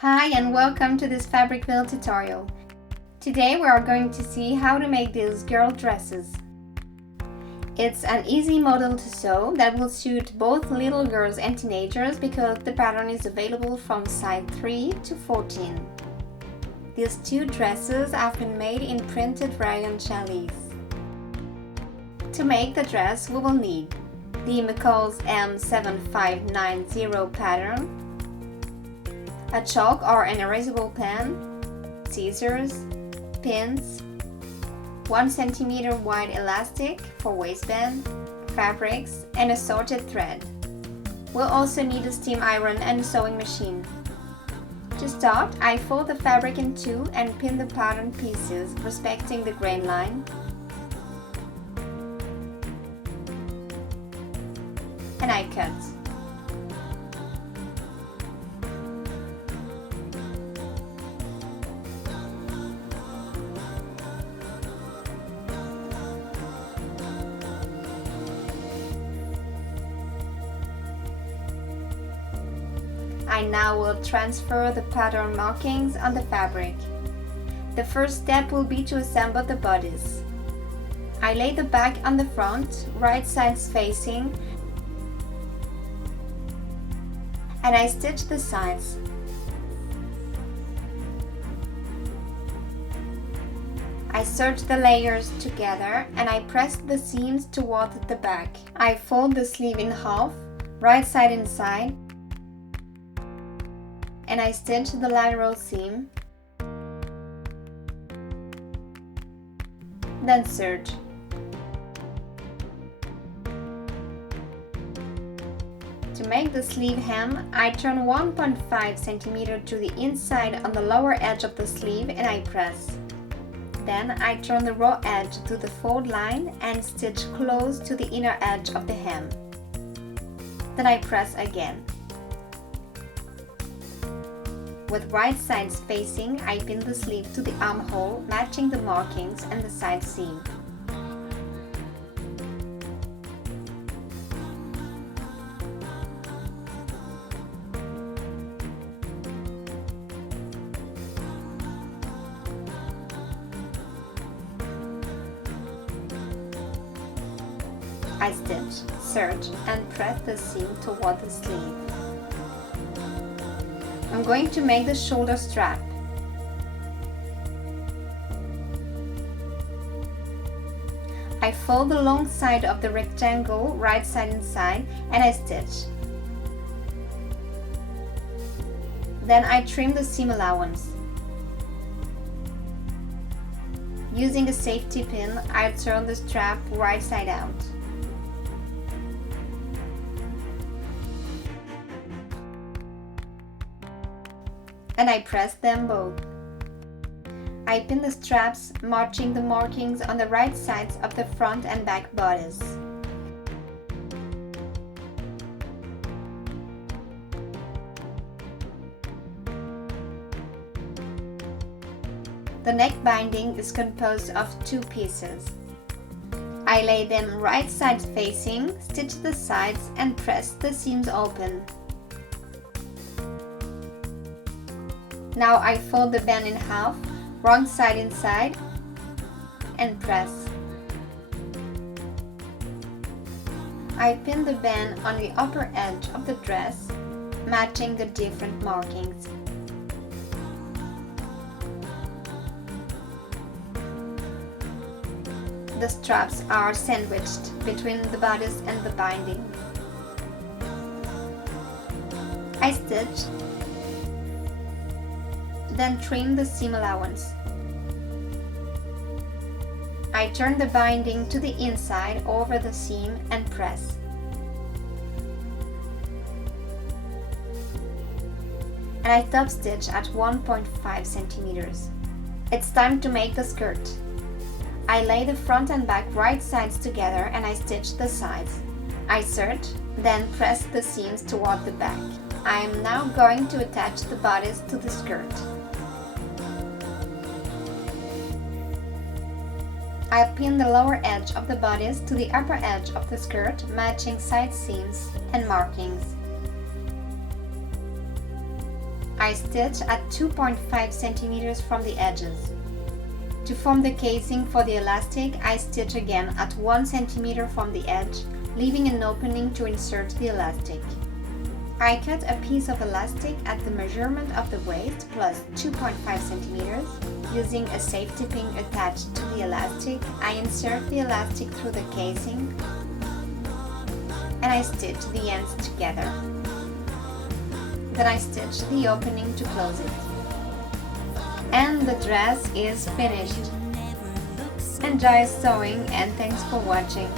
Hi and welcome to this Fabricville tutorial. Today we are going to see how to make these girl dresses. It's an easy model to sew that will suit both little girls and teenagers because the pattern is available from size 3 to 14. These two dresses have been made in printed rayon challis. To make the dress we will need the McCall's M7590 pattern, a chalk or an erasable pen, scissors, pins, 1 cm wide elastic for waistband, fabrics, and assorted thread. We'll also need a steam iron and a sewing machine. To start, I fold the fabric in two and pin the pattern pieces, respecting the grain line. And I cut. I now will transfer the pattern markings on the fabric. The first step will be to assemble the bodice. I lay the back on the front, right sides facing, and I stitch the sides. I serge the layers together and I press the seams toward the back. I fold the sleeve in half, right side inside, and I stitch the lateral seam, then serge. To make the sleeve hem, I turn 1.5 cm to the inside on the lower edge of the sleeve and I press. Then I turn the raw edge to the fold line and stitch close to the inner edge of the hem. Then I press again. With right sides facing, I pin the sleeve to the armhole, matching the markings and the side seam. I stitch, serge, and press the seam toward the sleeve. I'm going to make the shoulder strap. I fold the long side of the rectangle right side inside and I stitch. Then I trim the seam allowance. Using a safety pin, I turn the strap right side out. And I press them both. I pin the straps, matching the markings on the right sides of the front and back bodice. The neck binding is composed of two pieces. I lay them right sides facing, stitch the sides and press the seams open. Now I fold the band in half, wrong side inside, and press. I pin the band on the upper edge of the dress, matching the different markings. The straps are sandwiched between the bodice and the binding. I stitch, then trim the seam allowance. I turn the binding to the inside over the seam and press. And I top stitch at 1.5 cm. It's time to make the skirt. I lay the front and back right sides together and I stitch the sides. I serge, then press the seams toward the back. I am now going to attach the bodice to the skirt. I pin the lower edge of the bodice to the upper edge of the skirt, matching side seams and markings. I stitch at 2.5 centimeters from the edges. To form the casing for the elastic, I stitch again at 1 centimeter from the edge, leaving an opening to insert the elastic. I cut a piece of elastic at the measurement of the waist plus 2.5 centimeters. Using a safety pin attached to the elastic, I insert the elastic through the casing and I stitch the ends together. Then I stitch the opening to close it. And the dress is finished. Enjoy sewing and thanks for watching.